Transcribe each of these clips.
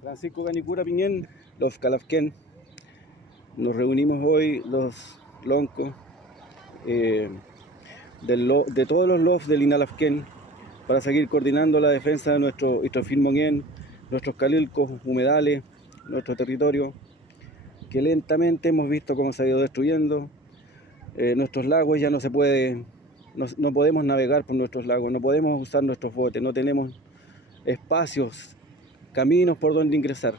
Francisco Canicura Piñén, los Calafquén. Nos reunimos hoy los loncos eh, de todos los LOF del Inalafquén para seguir coordinando la defensa de nuestro Filmonguén, nuestros calilcos, humedales, nuestro territorio, que lentamente hemos visto cómo se ha ido destruyendo. Nuestros lagos ya no se puede, no podemos navegar por nuestros lagos, no podemos usar nuestros botes, no tenemos espacios, caminos por donde ingresar.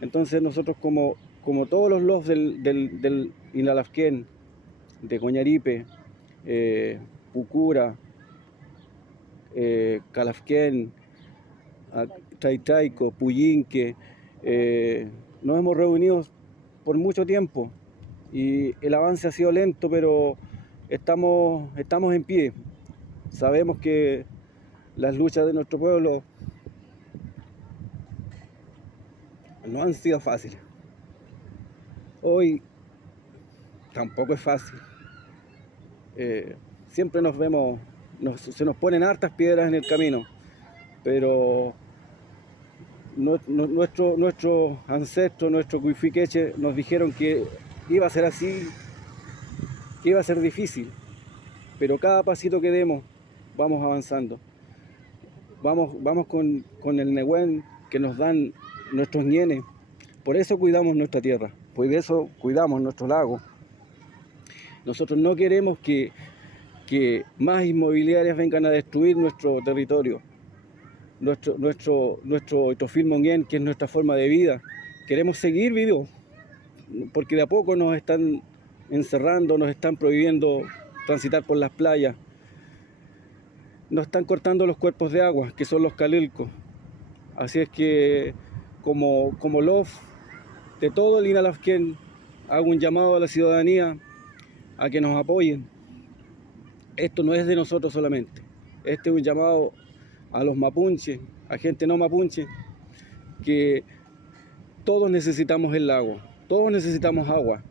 Entonces nosotros como todos los LOF del Inalafquén, de Coñaripe, Pucura, Calafquén, Traitaico, Puyinque, nos hemos reunido por mucho tiempo y el avance ha sido lento, pero estamos en pie. Sabemos que las luchas de nuestro pueblo no han sido fáciles. Hoy tampoco es fácil. Siempre nos vemos, se nos ponen hartas piedras en el camino, pero nuestros ancestros, nuestro cuifiqueche, nos dijeron que iba a ser así, que iba a ser difícil, pero cada pasito que demos vamos avanzando. Vamos con el Nehuen que nos dan nuestros ñenes. Por eso cuidamos nuestra tierra, por eso cuidamos nuestro lago. Nosotros no queremos que más inmobiliarias vengan a destruir nuestro territorio, nuestro Filmonguén, que es nuestra forma de vida. Queremos seguir vivos, porque de a poco nos están encerrando, nos están prohibiendo transitar por las playas, nos están cortando los cuerpos de agua, que son los calilcos. Así es que como LOF de todo el Inalafquén, hago un llamado a la ciudadanía a que nos apoyen. Esto no es de nosotros solamente, este es un llamado a los mapuches, a gente no mapuche, que todos necesitamos el lago, todos necesitamos agua.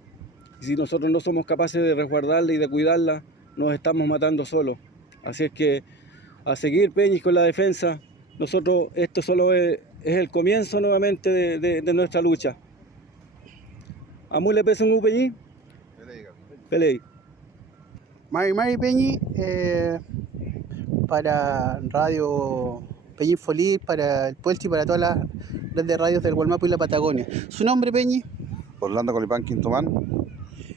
Y si nosotros no somos capaces de resguardarla y de cuidarla, nos estamos matando solos. Así es que a seguir, Peñis, con la defensa. Nosotros, esto solo es el comienzo nuevamente de nuestra lucha. ¿Amú le pesa un Peñi? Pelei. Mari Peñi, para Radio Peñi Folí, para el Puelchi y para todas las redes de radios del Gualmapu y la Patagonia. ¿Su nombre, Peñi? Orlando Colipán Quintomán,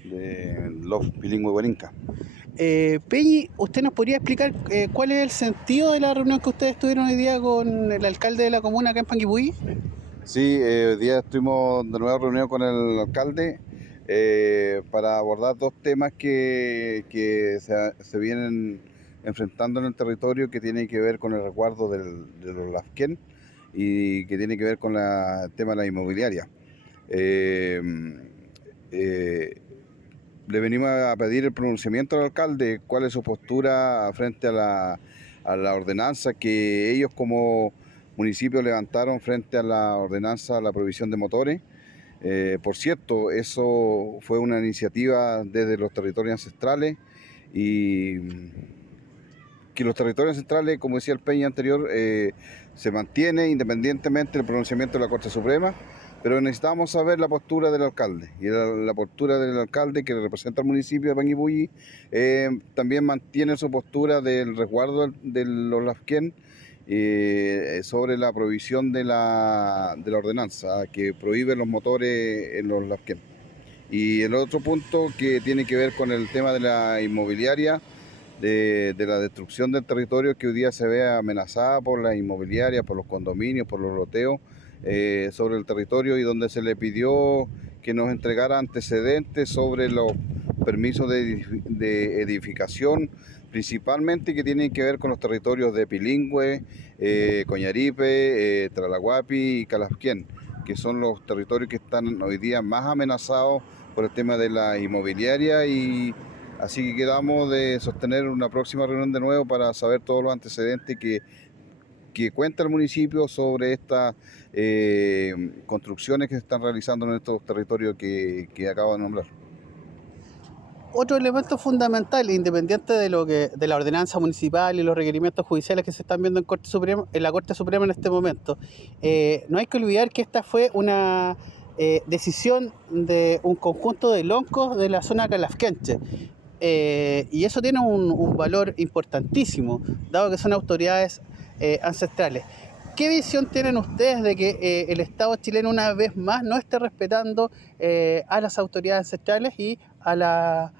de Love Bilingüe Huelinca. Peñi, ¿usted nos podría explicar cuál es el sentido de la reunión que ustedes tuvieron hoy día con el alcalde de la comuna acá en Panguipulli? Sí, hoy día estuvimos de nuevo reunidos con el alcalde para abordar dos temas que se vienen enfrentando en el territorio, que tienen que ver con el resguardo de los Lafquén y que tiene que ver con el tema de la inmobiliaria. Le venimos a pedir el pronunciamiento al alcalde, cuál es su postura frente a la ordenanza que ellos como municipio levantaron frente a la ordenanza a la prohibición de motores. Por cierto, eso fue una iniciativa desde los territorios ancestrales y que los territorios ancestrales, como decía el Peña anterior, se mantiene independientemente del pronunciamiento de la Corte Suprema, pero necesitamos saber la postura del alcalde. Y la postura del alcalde, que representa al municipio de Panguipulli, también mantiene su postura del resguardo de los Lafquén sobre la prohibición de la ordenanza que prohíbe los motores en los Lafquén. Y el otro punto que tiene que ver con el tema de la inmobiliaria, de la destrucción del territorio que hoy día se ve amenazada por la inmobiliaria, por los condominios, por los loteos sobre el territorio, y donde se le pidió que nos entregara antecedentes sobre los permisos de edificación, principalmente que tienen que ver con los territorios de Pilingüe, Coñaripe, Tralaguapi y Calafquén, que son los territorios que están hoy día más amenazados por el tema de la inmobiliaria, y así que quedamos de sostener una próxima reunión de nuevo para saber todos los antecedentes que cuenta el municipio sobre estas construcciones que se están realizando en estos territorios que acabo de nombrar. otro elemento fundamental, independiente de lo que de la ordenanza municipal y los requerimientos judiciales que se están viendo en la Corte Suprema en este momento, no hay que olvidar que esta fue una decisión de un conjunto de loncos de la zona calafquenche. Y eso tiene un valor importantísimo, dado que son autoridades ancestrales. ¿Qué visión tienen ustedes de que el Estado chileno una vez más no esté respetando a las autoridades ancestrales y a la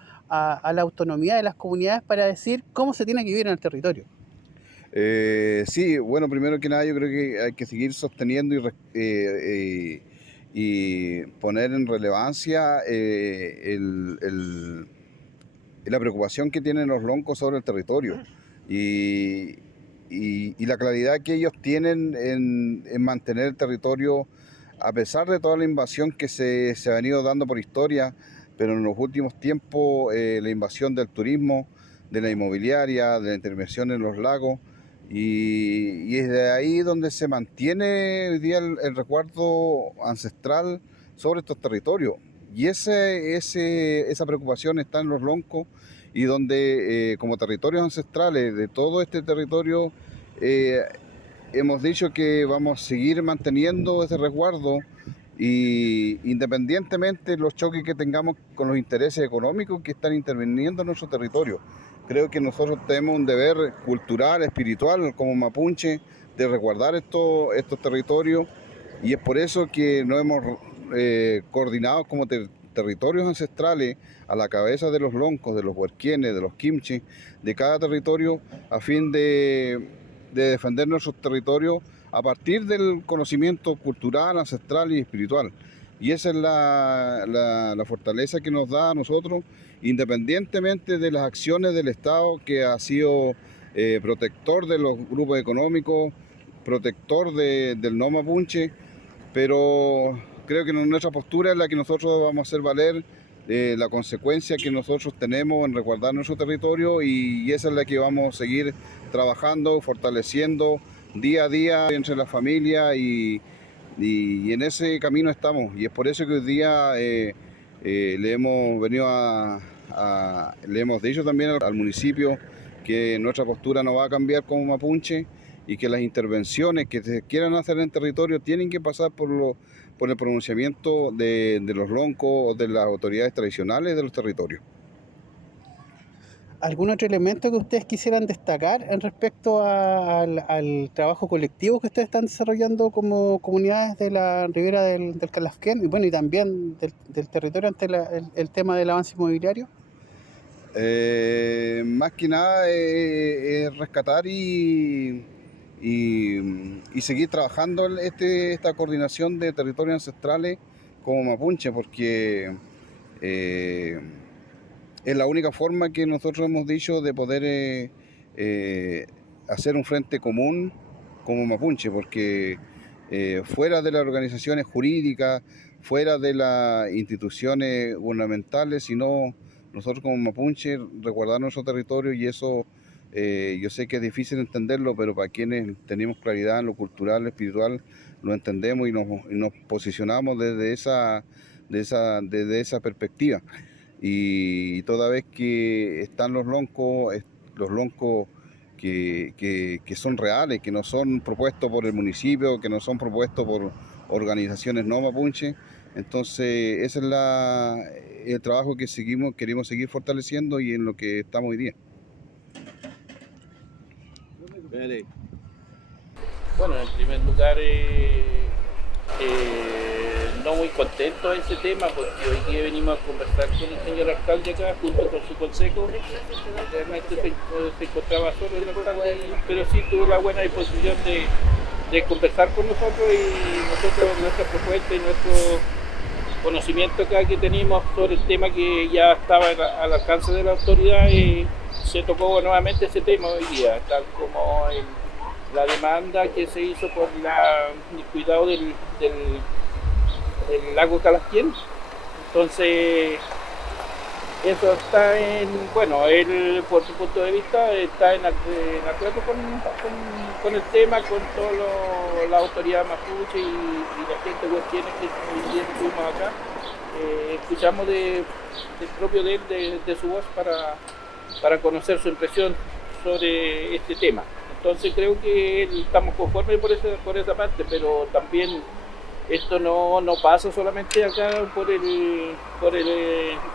autonomía de las comunidades para decir cómo se tiene que vivir en el territorio? Sí, bueno, primero que nada yo creo que hay que seguir sosteniendo y poner en relevancia la preocupación que tienen los loncos sobre el territorio y la claridad que ellos tienen en mantener el territorio a pesar de toda la invasión que se ha venido dando por historia, pero en los últimos tiempos la invasión del turismo, de la inmobiliaria, de la intervención en los lagos, y es de ahí donde se mantiene hoy día el recuerdo ancestral sobre estos territorios. Y esa preocupación está en los loncos y donde como territorios ancestrales de todo este territorio hemos dicho que vamos a seguir manteniendo ese resguardo y independientemente de los choques que tengamos con los intereses económicos que están interviniendo en nuestro territorio. Creo que nosotros tenemos un deber cultural, espiritual como mapuche de resguardar estos territorios y es por eso que nos hemos coordinados como territorios ancestrales a la cabeza de los loncos, de los huarquienes, de los quimches, de cada territorio a fin de defender nuestros territorios a partir del conocimiento cultural, ancestral y espiritual. Y esa es la fortaleza que nos da a nosotros, independientemente de las acciones del Estado que ha sido protector de los grupos económicos, protector del no mapuche, pero creo que nuestra postura es la que nosotros vamos a hacer valer la consecuencia que nosotros tenemos en resguardar nuestro territorio y esa es la que vamos a seguir trabajando, fortaleciendo día a día entre la familia y en ese camino estamos. Y es por eso que hoy día le hemos venido le hemos dicho también al municipio que nuestra postura no va a cambiar como mapuche y que las intervenciones que se quieran hacer en el territorio tienen que pasar por el pronunciamiento de los loncos o de las autoridades tradicionales de los territorios. ¿Algún otro elemento que ustedes quisieran destacar en respecto al trabajo colectivo que ustedes están desarrollando como comunidades de la ribera del Calafquén y bueno, y también del territorio ante el tema del avance inmobiliario? Más que nada es rescatar y seguir trabajando esta coordinación de territorios ancestrales como mapuche, porque es la única forma que nosotros hemos dicho de poder hacer un frente común como mapuche, porque fuera de las organizaciones jurídicas, fuera de las instituciones gubernamentales, sino nosotros como mapuche resguardar nuestro territorio y eso yo sé que es difícil entenderlo, pero para quienes tenemos claridad en lo cultural, espiritual, lo entendemos y nos posicionamos desde esa perspectiva. Y toda vez que están los loncos que son reales, que no son propuestos por el municipio, que no son propuestos por organizaciones no mapuche, entonces ese es el trabajo que queremos seguir fortaleciendo y en lo que estamos hoy día. Bueno, en primer lugar, no muy contento de ese tema porque hoy día venimos a conversar con el señor alcalde acá junto con su consejo. Realmente se encontraba solo el alcalde, pero sí tuvo la buena disposición de conversar con nosotros y nosotros nuestra propuesta y nuestro conocimiento acá que teníamos sobre el tema que ya estaba al alcance de la autoridad. Se tocó nuevamente ese tema hoy día, tal como la demanda que se hizo por el cuidado del lago Calafquén. Entonces, eso está bueno, él por su punto de vista está en acuerdo con el tema, con toda la autoridad mapuche y la gente huarquiene que hoy día estuvimos acá. escuchamos del propio de él, de su voz, para conocer su impresión sobre este tema. Entonces creo que estamos conformes por esa parte, pero también esto no pasa solamente acá por el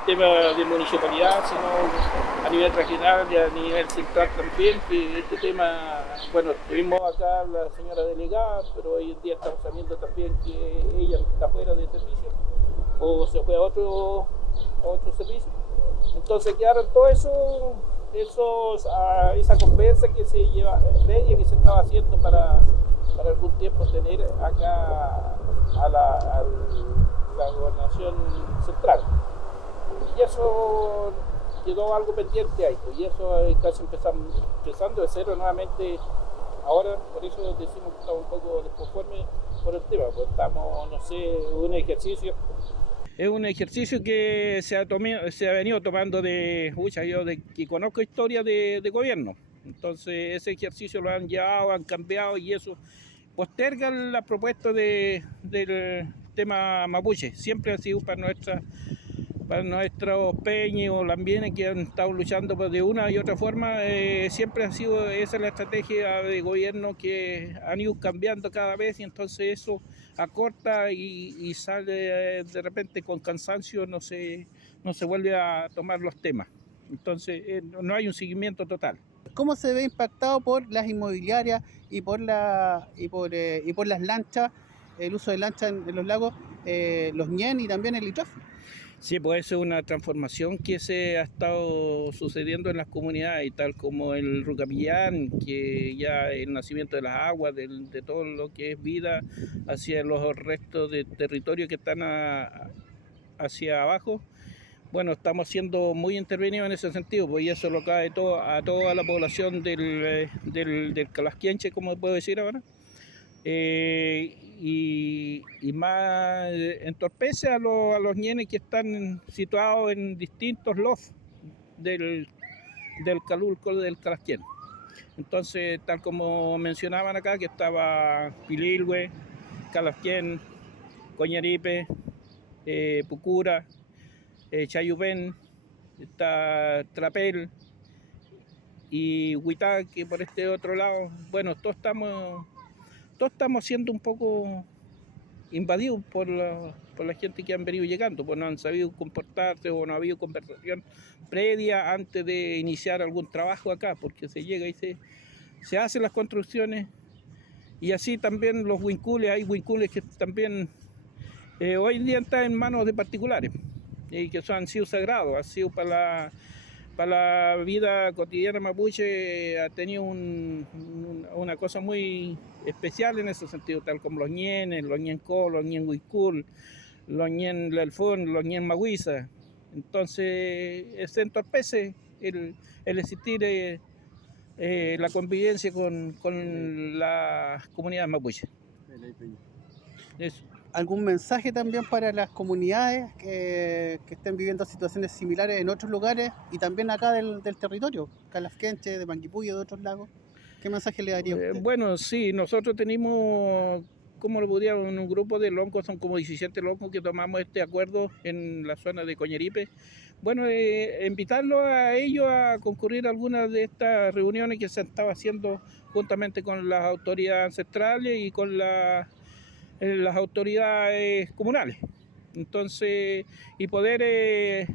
tema de municipalidad, sino a nivel regional y a nivel central también, que este tema, bueno, tuvimos acá la señora delegada, pero hoy en día estamos sabiendo también que ella está fuera de servicio o se fue a otro servicio. Entonces quedaron todo esa conversa que se lleva previa, que se estaba haciendo para algún tiempo tener acá a la gobernación central. Y eso quedó algo pendiente ahí, y eso es casi empezando de cero nuevamente ahora. Por eso decimos que estamos un poco desconformes por el tema, porque estamos, no sé, un ejercicio. Es un ejercicio que se ha venido tomando yo que conozco historia de gobierno. Entonces ese ejercicio lo han llevado, han cambiado, y eso posterga la propuesta del tema mapuche. Siempre ha sido para nuestros peñas o lambienes que han estado luchando de una y otra forma, siempre ha sido esa la estrategia de gobierno, que han ido cambiando cada vez, y entonces eso acorta y sale de repente con cansancio, no se vuelve a tomar los temas. Entonces no hay un seguimiento total. ¿Cómo se ve impactado por las inmobiliarias y por las lanchas, el uso de lanchas en los lagos, los ñen y también el litrófilo? Sí, pues eso es una transformación que se ha estado sucediendo en las comunidades, y tal como el Rucapillán, que ya el nacimiento de las aguas, de todo lo que es vida hacia los restos de territorio que están hacia abajo. Bueno, estamos siendo muy intervenidos en ese sentido, pues, y eso lo cae a toda la población del Calasquienche, como puedo decir ahora. Y más entorpece a los ñenes que están situados en distintos lofts del Calulco del Calasquien. Entonces, tal como mencionaban acá, que estaba Pililhue, Calasquien, Coñaripe, Pucura, Chayupén, está Trapel y Huitá, que por este otro lado, bueno, todos estamos siendo un poco invadidos por la gente que han venido llegando, pues no han sabido comportarse o no ha habido conversación previa antes de iniciar algún trabajo acá, porque se llega y se hacen las construcciones, y así también los huincules. Hay huincules que también hoy en día están en manos de particulares, y que han sido sagrados, han sido para la vida cotidiana mapuche, ha tenido una cosa muy especial en ese sentido, tal como los ñenes, los ñencó, los ñen huicul, los ñen lelfón, los ñen maguiza. Entonces se entorpece el existir la convivencia con las comunidades mapuches. Eso. ¿Algún mensaje también para las comunidades que estén viviendo situaciones similares en otros lugares y también acá del territorio, Calasquenche, de Panguipulli, de otros lagos? ¿Qué mensaje le daría a usted? Bueno, sí, nosotros tenemos, como lo podríamos, un grupo de loncos, son como 17 loncos que tomamos este acuerdo en la zona de Coñaripe. Bueno, invitarlos a ellos a concurrir a algunas de estas reuniones que se estaba haciendo juntamente con las autoridades ancestrales y con las autoridades comunales. Entonces, y poder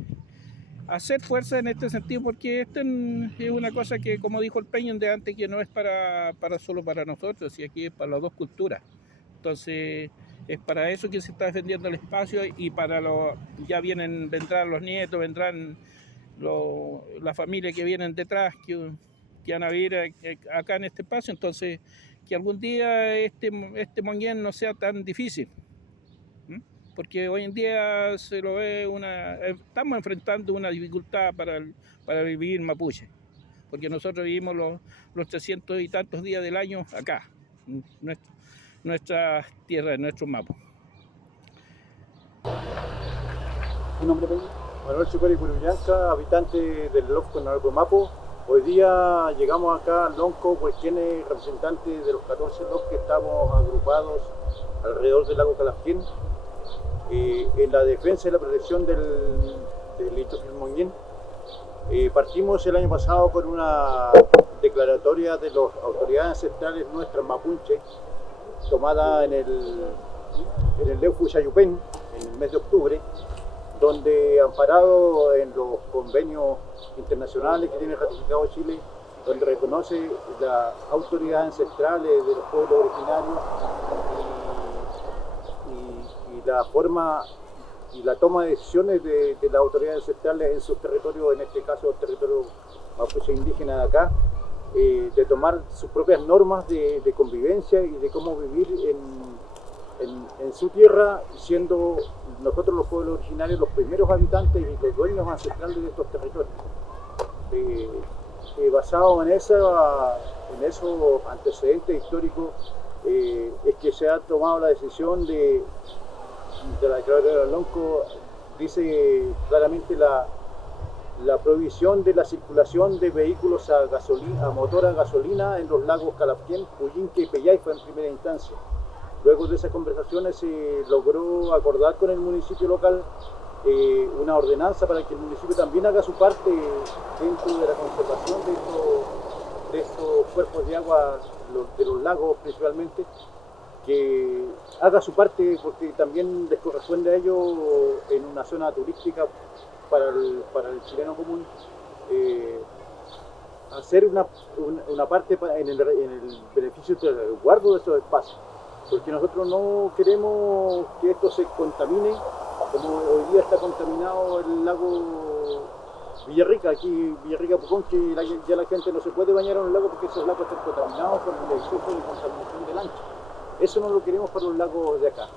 hacer fuerza en este sentido, porque esto es una cosa que, como dijo el Peña de antes, que no es para solo para nosotros, y aquí es para las dos culturas. Entonces, es para eso que se está defendiendo el espacio, y ya vendrán los nietos, vendrán las familias que vienen detrás, que van a vivir acá en este espacio. Entonces, que algún día este Monguén no sea tan difícil, porque hoy en día se lo ve estamos enfrentando una dificultad para vivir mapuche, porque nosotros vivimos los 300 y tantos días del año acá, nuestras tierras, nuestros mapos. ¿Tu nombre, Peña? Manuel Chuperi Curullanca, habitante del Lof con Mapo. Hoy día llegamos acá al Lonco, pues tiene representantes de los 14 Lof que estamos agrupados alrededor del lago Calasquien. en la defensa y la protección del Instituto Filmonguín. Partimos el año pasado con una declaratoria de las autoridades ancestrales nuestras mapuche, tomada en el Leufu Xayupén en el mes de octubre, donde amparado en los convenios internacionales que tiene ratificado Chile, donde reconoce las autoridades ancestrales de los pueblos originarios y la forma y la toma de decisiones de las autoridades ancestrales en sus territorios, en este caso el territorio mapuche indígena de acá, de tomar sus propias normas de convivencia y de cómo vivir en su tierra, siendo nosotros los pueblos originarios los primeros habitantes y los dueños ancestrales de estos territorios. Basado en esos antecedentes históricos, es que se ha tomado la decisión de la declaratoria de Lonco. Dice claramente la prohibición de la circulación de vehículos a motor a gasolina en los lagos Calafquén, Puyinque y Pellaifa en primera instancia. Luego de esas conversaciones se logró acordar con el municipio local una ordenanza para que el municipio también haga su parte dentro de la conservación de estos cuerpos de agua, de los lagos principalmente, que haga su parte porque también les corresponde a ellos en una zona turística para el chileno común, hacer una parte en el beneficio del resguardo de esos espacios, porque nosotros no queremos que esto se contamine como hoy día está contaminado el lago Villarrica, aquí Villarrica Pucón, que ya la gente no se puede bañar en el lago porque esos lagos están contaminados por el exceso de contaminación del ancho. Eso no lo queremos para los lagos de acá.